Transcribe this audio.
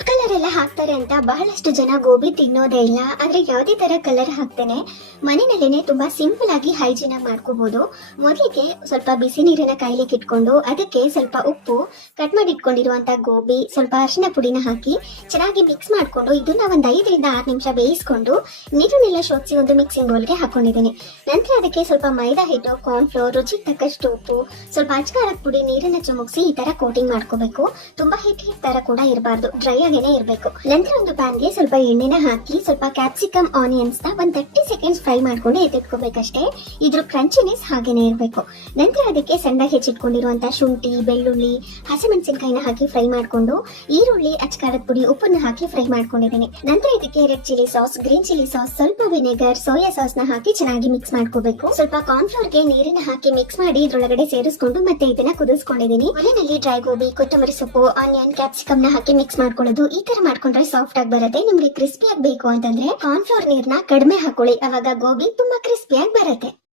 Food colour ಎಲ್ಲ ಹಾಕ್ತಾರೆ ಅಂತ ಬಹಳಷ್ಟು ಜನ ಗೋಬಿ ತಿನ್ನೋದೇ ಇಲ್ಲ. ಆದ್ರೆ ಯಾವುದೇ ತರ ಕಲರ್ ಹಾಕ್ತೇನೆ ಮನೆಯಲ್ಲೇನೆ ತುಂಬಾ ಸಿಂಪಲ್ ಆಗಿ ಹೈಜೀನ್ ಆಗಿ ಮಾಡ್ಕೋಬಹುದು. ಮೊದಲಿಗೆ ಸ್ವಲ್ಪ ಬಿಸಿ ನೀರನ್ನ ಕಾಯ್ಲಿಕ್ಕೆ ಇಟ್ಕೊಂಡು ಅದಕ್ಕೆ ಸ್ವಲ್ಪ ಉಪ್ಪು, ಕಟ್ ಮಾಡಿ ಇಟ್ಕೊಂಡಿರುವಂತ ಗೋಬಿ, ಸ್ವಲ್ಪ ಅರಿಶಿನ ಪುಡಿನ ಹಾಕಿ ಚೆನ್ನಾಗಿ ಮಿಕ್ಸ್ ಮಾಡ್ಕೊಂಡು ಇದನ್ನ ಒಂದ್ 5 ರಿಂದ 6 ನಿಮಿಷ ಬೇಯಿಸ್ಕೊಂಡು ನೀರನ್ನೆಲ್ಲ ಶೋಧಿಸಿ ಒಂದು ಮಿಕ್ಸಿಂಗ್ ಬೌಲ್ಗೆ ಹಾಕೊಂಡಿದ್ದೀನಿ. ನಂತರ ಅದಕ್ಕೆ ಸ್ವಲ್ಪ ಮೈದಾ ಹಿಟ್ಟು, ಕಾರ್ನ್ ಫ್ಲೋರ್, ರುಚಿಗೆ ತಕ್ಕಷ್ಟು ಉಪ್ಪು, ಸ್ವಲ್ಪ ಅಚ್ಕಾರದ ಪುಡಿ, ನೀರನ್ನ ಚುಮುಕ್ಸಿ ಈ ತರ ಕೋಟಿಂಗ್ ಮಾಡ್ಕೋಬೇಕು. ತುಂಬಾ ಹಿಟ್ ತರ ಕೂಡ ಇರಬಾರ್ದು, ಡ್ರೈ ಆಗೇನೆ ಇರಬೇಕು. ನಂತರ ಒಂದು ಪ್ಯಾನ್ ಗೆ ಸ್ವಲ್ಪ ಎಣ್ಣೆನ ಹಾಕಿ ಸ್ವಲ್ಪ ಕ್ಯಾಪ್ಸಿಕಮ್, ಆನಿಯನ್ಸ್ ನ ಒಂದ್ 30 ಸೆಕೆಂಡ್ಸ್ ಫ್ರೈ ಮಾಡ್ಕೊಂಡು ಎತ್ತಿಟ್ಕೋಬೇಕಷ್ಟೇ. ಇದ್ರ ಕ್ರಂಚಿನೆಸ್ ಹಾಗೇನೆ ಇರಬೇಕು. ನಂತರ ಅದಕ್ಕೆ ಸಣ್ಣದಾಗಿ ಹೆಚ್ಚಿಟ್ಕೊಂಡಿರುವಂತ ಶುಂಠಿ, ಬೆಳ್ಳುಳ್ಳಿ, ಹಸಿಮೆಣಸಿನಕಾಯಿನ ಹಾಕಿ ಫ್ರೈ ಮಾಡ್ಕೊಂಡು ಈರುಳ್ಳಿ, ಅಚ್ಕಾರದ ಪುಡಿ, ಉಪ್ಪನ್ನ ಹಾಕಿ ಫ್ರೈ ಮಾಡ್ಕೊಂಡಿದ್ದೀನಿ. ನಂತರ ಇದಕ್ಕೆ red chilli sauce, green chilli sauce, ಸ್ವಲ್ಪ ವಿನೆಗರ್, ಸೋಯಾ ಸಾಸ್ ನ ಹಾಕಿ ಚೆನ್ನಾಗಿ ಮಿಕ್ಸ್ ಮಾಡ್ಕೋಬೇಕು. ಸ್ವಲ್ಪ ಕಾರ್ನ್ ಫ್ಲೋರ್ ಗೆ ನೀರನ್ನ ಹಾಕಿ ಮಿಕ್ಸ್ ಮಾಡಿ ಇದ್ರೊಳಗಡೆ ಸೇರಿಸ್ಕೊಂಡು ಮತ್ತೆ ಇದನ್ನ ಕುದಿಸ್ಕೊಂಡಿದ್ದೀನಿ. ಮನೆಯಲ್ಲಿ ಡ್ರೈ ಗೋಬಿ, ಕೊತ್ತಂಬರಿ ಸೊಪ್ಪು, ಆನಿಯನ್, ಕ್ಯಾಪ್ಸಿಕಮ್ ನ ಹಾಕಿ ಮಿಕ್ಸ್ ಮಾಡ್ಕೊಳ್ಳೋದು. ಈ ತರ ಮಾಡ್ಕೊಂಡ್ರೆ ಸಾಫ್ಟ್ ಆಗಿ ಬರುತ್ತೆ. ನಿಮ್ಗೆ ಕ್ರಿಸ್ಪಿ ಆಗಬೇಕು ಅಂತಂದ್ರೆ ಕಾರ್ನ್ ಫ್ಲೋರ್ ನೀರ್ನ ಕಡಿಮೆ ಹಾಕೊಳ್ಳಿ, ಅವಾಗ ಗೋಬಿ ತುಂಬಾ ಕ್ರಿಸ್ಪಿ ಆಗಿ ಬರುತ್ತೆ.